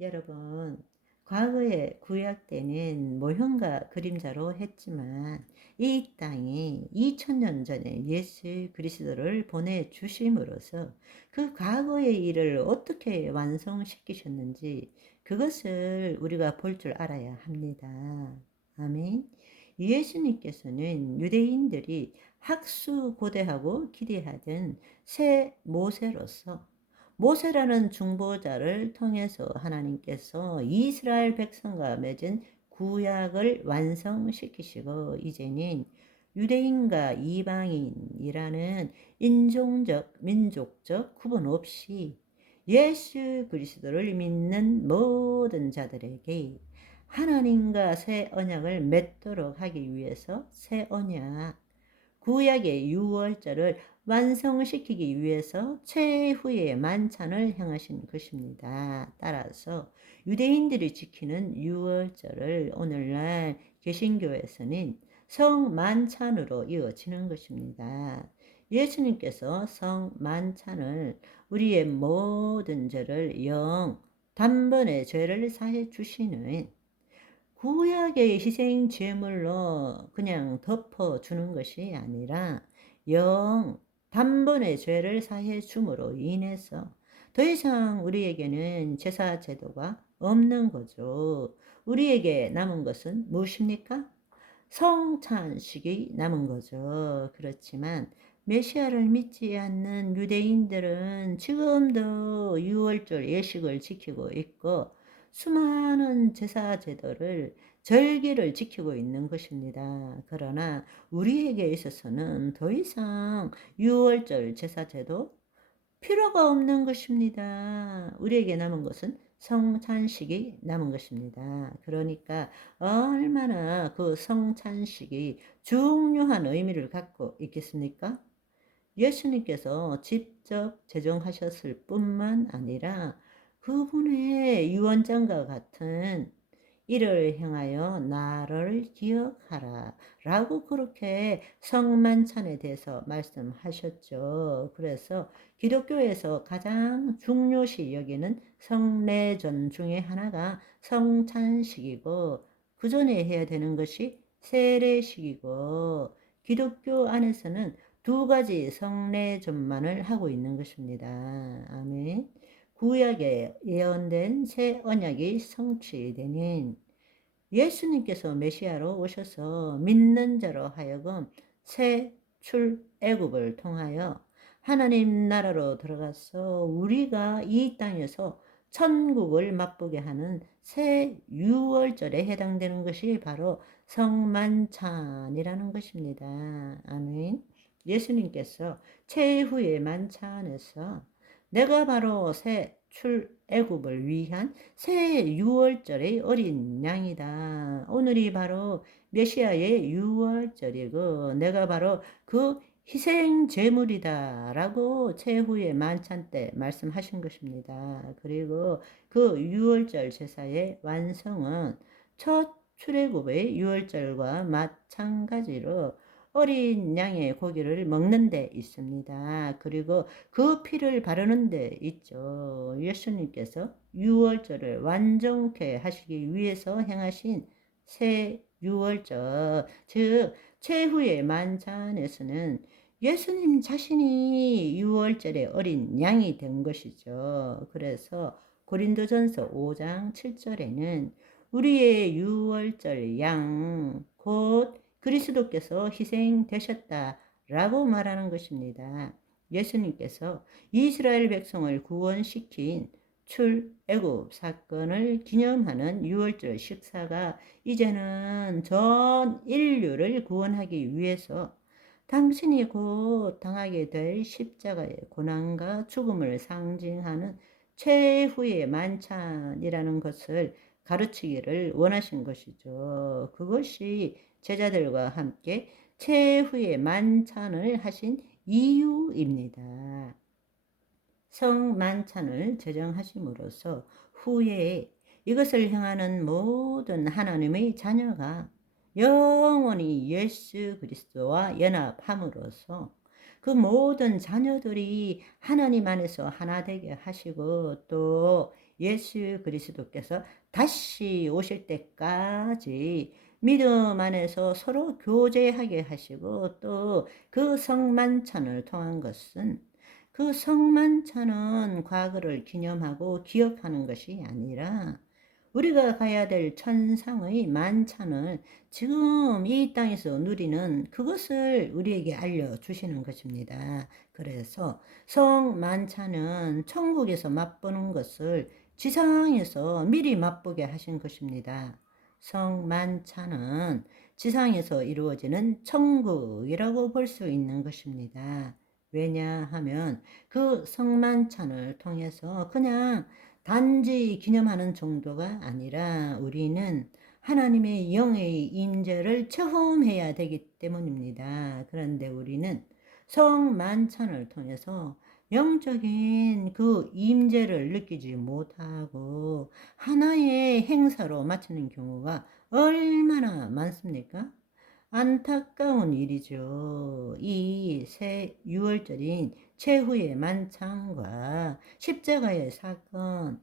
여러분, 과거에 구약 때는 모형과 그림자로 했지만 이 땅에 2000년 전에 예수 그리스도를 보내주심으로써 그 과거의 일을 어떻게 완성시키셨는지 그것을 우리가 볼 줄 알아야 합니다. 아멘. 예수님께서는 유대인들이 학수고대하고 기대하던 새 모세로서 모세라는 중보자를 통해서 하나님께서 이스라엘 백성과 맺은 구약을 완성시키시고 이제는 유대인과 이방인이라는 인종적, 민족적 구분 없이 예수 그리스도를 믿는 모든 자들에게 하나님과 새 언약을 맺도록 하기 위해서 새 언약, 구약의 유월절을 완성시키기 위해서 최후의 만찬을 행하신 것입니다. 따라서 유대인들이 지키는 유월절을 오늘날 개신교에서는 성만찬으로 이어지는 것입니다. 예수님께서 성만찬을 우리의 모든 죄를 단번에 죄를 사해 주시는 구약의 희생 제물로 그냥 덮어주는 것이 아니라 단번에 죄를 사해 줌으로 인해서 더 이상 우리에게는 제사 제도가 없는 거죠. 우리에게 남은 것은 무엇입니까? 성찬식이 남은 거죠. 그렇지만 메시아를 믿지 않는 유대인들은 지금도 유월절 예식을 지키고 있고 수많은 제사 제도를 절기를 지키고 있는 것입니다. 그러나 우리에게 있어서는 더 이상 유월절 제사 제도 필요가 없는 것입니다. 우리에게 남은 것은 성찬식이 남은 것입니다. 그러니까 얼마나 그 성찬식이 중요한 의미를 갖고 있겠습니까? 예수님께서 직접 제정하셨을 뿐만 아니라 그분의 유언장과 같은 이를 행하여 나를 기억하라 라고 그렇게 성만찬에 대해서 말씀하셨죠. 그래서 기독교에서 가장 중요시 여기는 성례전 중에 하나가 성찬식이고 그 전에 해야 되는 것이 세례식이고 기독교 안에서는 두 가지 성례전만을 하고 있는 것입니다. 아멘. 구약에 예언된 새 언약이 성취되는 예수님께서 메시아로 오셔서 믿는 자로 하여금 새 출애굽을 통하여 하나님 나라로 들어가서 우리가 이 땅에서 천국을 맛보게 하는 새 유월절에 해당되는 것이 바로 성만찬이라는 것입니다. 아멘. 예수님께서 최후의 만찬에서 내가 바로 새 출애굽을 위한 새 유월절의 어린 양이다. 오늘이 바로 메시아의 유월절이고 내가 바로 그 희생 제물이다 라고 최후의 만찬 때 말씀하신 것입니다. 그리고 그 유월절 제사의 완성은 첫 출애굽의 유월절과 마찬가지로 어린 양의 고기를 먹는 데 있습니다. 그리고 그 피를 바르는 데 있죠. 예수님께서 유월절을 완전케 하시기 위해서 행하신 새 유월절, 즉 최후의 만찬에서는 예수님 자신이 유월절의 어린 양이 된 것이죠. 그래서 고린도전서 5장 7절에는 우리의 유월절 양, 곧 그리스도께서 희생되셨다라고 말하는 것입니다. 예수님께서 이스라엘 백성을 구원시킨 출애굽 사건을 기념하는 유월절 식사가 이제는 전 인류를 구원하기 위해서 당신이 곧 당하게 될 십자가의 고난과 죽음을 상징하는 최후의 만찬이라는 것을 가르치기를 원하신 것이죠. 그것이 제자들과 함께 최후의 만찬을 하신 이유입니다. 성만찬을 제정하심으로써 후에 이것을 행하는 모든 하나님의 자녀가 영원히 예수 그리스도와 연합함으로써 그 모든 자녀들이 하나님 안에서 하나 되게 하시고 또 예수 그리스도께서 다시 오실 때까지 믿음 안에서 서로 교제하게 하시고, 또 그 성만찬을 통한 것은, 그 성만찬은 과거를 기념하고 기억하는 것이 아니라 우리가 가야 될 천상의 만찬을 지금 이 땅에서 누리는 그것을 우리에게 알려주시는 것입니다. 그래서 성만찬은 천국에서 맛보는 것을 지상에서 미리 맛보게 하신 것입니다. 성만찬은 지상에서 이루어지는 천국이라고 볼 수 있는 것입니다. 왜냐하면 그 성만찬을 통해서 그냥 단지 기념하는 정도가 아니라 우리는 하나님의 영의 임재를 체험해야 되기 때문입니다. 그런데 우리는 성만찬을 통해서 영적인 그 임재를 느끼지 못하고 하나의 행사로 마치는 경우가 얼마나 많습니까? 안타까운 일이죠. 이 새 유월절인 최후의 만찬과 십자가의 사건,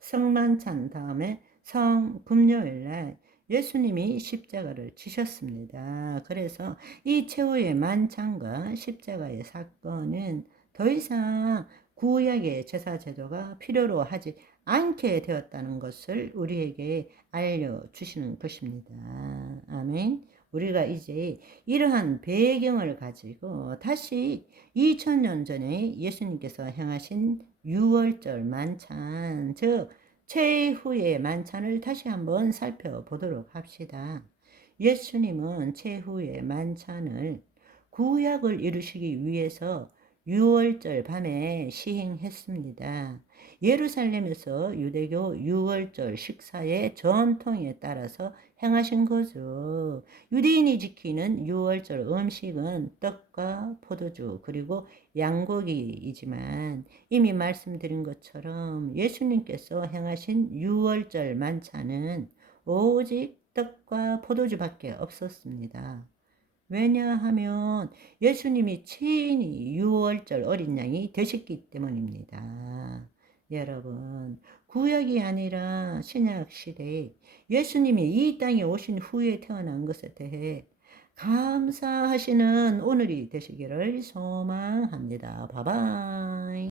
성만찬 다음에 성금요일날 예수님이 십자가를 지셨습니다. 그래서 이 최후의 만찬과 십자가의 사건은 더 이상 구약의 제사 제도가 필요로 하지 않게 되었다는 것을 우리에게 알려주시는 것입니다. 아멘. 우리가 이제 이러한 배경을 가지고 다시 2000년 전에 예수님께서 행하신 유월절 만찬, 즉 최후의 만찬을 다시 한번 살펴보도록 합시다. 예수님은 최후의 만찬을 구약을 이루시기 위해서 유월절 밤에 시행했습니다. 예루살렘에서 유대교 유월절 식사의 전통에 따라서 행하신 거죠. 유대인이 지키는 유월절 음식은 떡과 포도주 그리고 양고기이지만 이미 말씀드린 것처럼 예수님께서 행하신 유월절 만찬은 오직 떡과 포도주밖에 없었습니다. 왜냐하면 예수님이 친히 유월절 어린 양이 되셨기 때문입니다. 여러분, 구약이 아니라 신약 시대에 예수님이 이 땅에 오신 후에 태어난 것에 대해 감사하시는 오늘이 되시기를 소망합니다. 바이바이.